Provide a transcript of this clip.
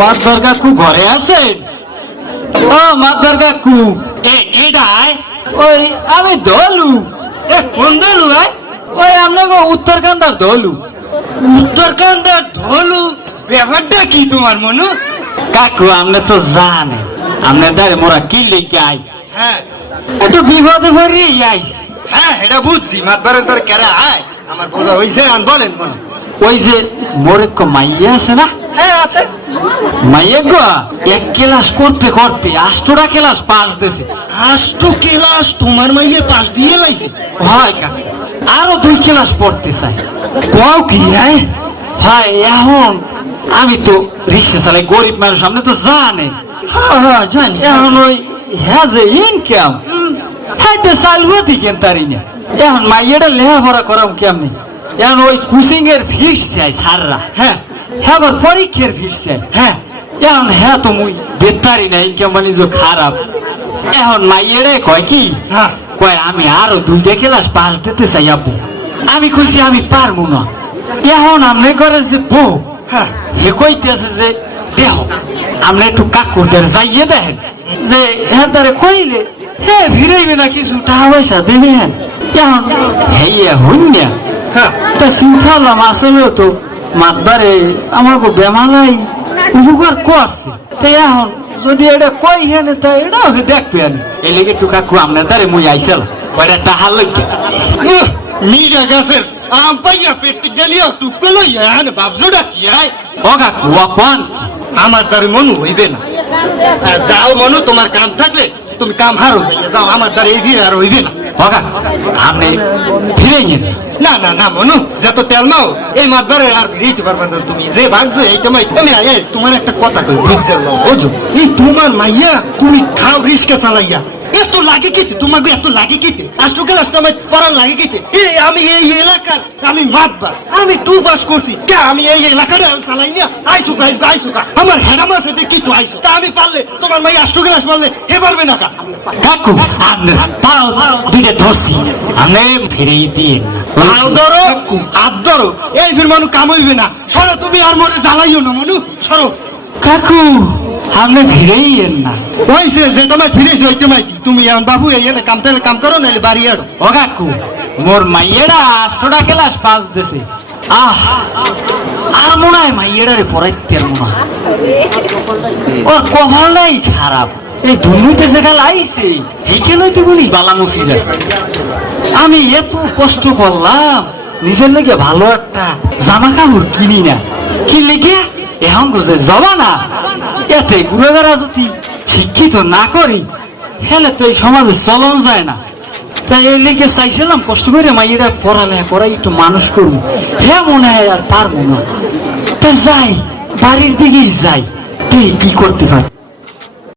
মাতবার কাকু ঘরে আছেন? ও মাতবার কাকু এ এডাই। ওই আমি দলু। এ কোন দলু ভাই? ওই আপনাকে উত্তরকান্দার দলু। উত্তরকান্দার দলু ব্যাপারটা কি তোমার মনু? কাকু আপনি তো জানেন আপনার দ্বারে মোরা কি লিখে আই? হ্যাঁ। একটু বিপদে ভরি আইস। হ্যাঁ এটা বুঝছি। মাতবারের তোর কেরা আয়? আমার বোঝা হয়েছে আন বলেন মনে। ওই যে মোর মাইয়া আছে না? হ্যাঁ আছে। মাইয়া গো এক ক্লাস করতে করতে আষ্টটা ক্লাস পাস দিছে। আষ্ট ক্লাস তোমার মাইয়ে দিয়ে লাইছে? হয় কাকু আরও দুই ক্লাস পড়তে চাই কও কি হ্যাঁ? হয় এখন আমি তো রিক্সা চালাই গরিব মানুষ আপনি তো জানেন। হ্যাঁ হ্যাঁ জানি। এখন ওই হ্যাঁ যে ইনকাম হ্যাঁ তো চালবো দিকেন তারি না? এখন মাইয়াটা লেখাপড়া করাম কেমনি? এখন ওই কোচিং এর ফিস চাই সাররা হ্যাঁ? হ্যাঁ পরীক্ষার চাই হ্যাঁ এখন হ্যাঁ তো মুই বেতারি না ইনকাম মানে যে খারাপ। এখন মাইয়েরে কয় কি? হ্যাঁ। কয় আমি আরও দুইটা ক্লাস পাস দিতে চাই আপু আমি কইছি আমি পারব না। এখন আপনি করে যে বউ হ্যাঁ। হে কইতেছে যে দেহ আমরা একটু কাকুরদের যাইয়ে দেখেন যে হ্যাঁ তারে কইলে হে ভিড়াইবে না কিছু টাকা পয়সা দেবে হ্যাঁ এখন হেইয়া হইয়া। হ্যাঁ। তা চিন্তা আসলে তো মাতবারে আমাকে বেমালাই উপকার করছে তাই এখন যদি এটা কই হেন, তা এটা ওকে দেখবে আমি। এই লেগে একটু কাকু, আপনার দ্বারে মুই আইসাল। কয়টা টাহার লইকে মিরা গাছের আম পাইয়া পেটে গেলিও টুকলো লইয়া হ্যাঁ বাবজোটা কি হয় ও কাকু, ও আমার দ্বারে মনু হইবে না। যাও মনু, তোমার কাম থাকলে তুমি কাম হারো যাও, আমার দ্বারে ভিড় আর হইবে না। কাকু আপনি ফিরে নিন। না না না, মনু যত তেল নাও। এই মাতবারে আর ভিড়িতে পারবে না তুমি। যে ভাগছো, এই তোমায় তুমি এই তোমার একটা কথা কই বুঝছে? বুঝো এই তোমার মাইয়া কুড়ি খাও রিস্কে চালাইয়া। লাগে কিতে তোমাকে এত লাগে কিতে আজটু ক্লাস তোমায় পড়ার লাগে কিতে এই আমি এই এলাকার আমি মাতবার। আমি টু পাস করছি। কে আমি এই এলাকার চালাই না আইসু আইসু কা আমার হেডাম আছে দেখি তো আইসু? তা আমি পারলে তোমার মাইয়া আজটু ক্লাস পারলে হে পারবে না কা? কাকু আপনি পাও দুইটা ধরছি। আপনি ফিরে দিন। হাত ধরো। হাত ধরো। এই ফির মানুষ কাম হইবে না। সরো তুমি আর মনে জ্বালাইও না মানু। সরো। কাকু আপনি ফিরেই এন না। ওইসে যে তোমায় ফিরেছে ওই তোমায় কি বাবু, এই এনে কাম তাহলে কাম করো, নাহলে বাড়ি আরও ও কাকু মোর মাইয়েরা আষ্টটা ক্লাস পাস দিছে। আহ, আর মনে হয় মাইয়েরারে পড়াইতে মনে। হয় ওর কপালটাই খারাপ। এই দুর্নীতি যেখানে আইছে এইখানে তো বলি বালা মুসিরা আমি এত কষ্ট করলাম, নিজের লেগে ভালো একটা জামা কাপড় কিনি না। কি লেগে? এখন বুঝে জবা না এতে গুণাগারা যদি শিক্ষিত না করি হেলে তো এই সমাজে চলন যায় না। তাই এই লিখে চাইছিলাম কষ্ট করে মাইয়েরা পড়ালেখা করাই একটু মানুষ করব হ্যাঁ মনে হয় আর পারব না। তা যাই, বাড়ির দিকেই যাই। তুই কি করতে পারি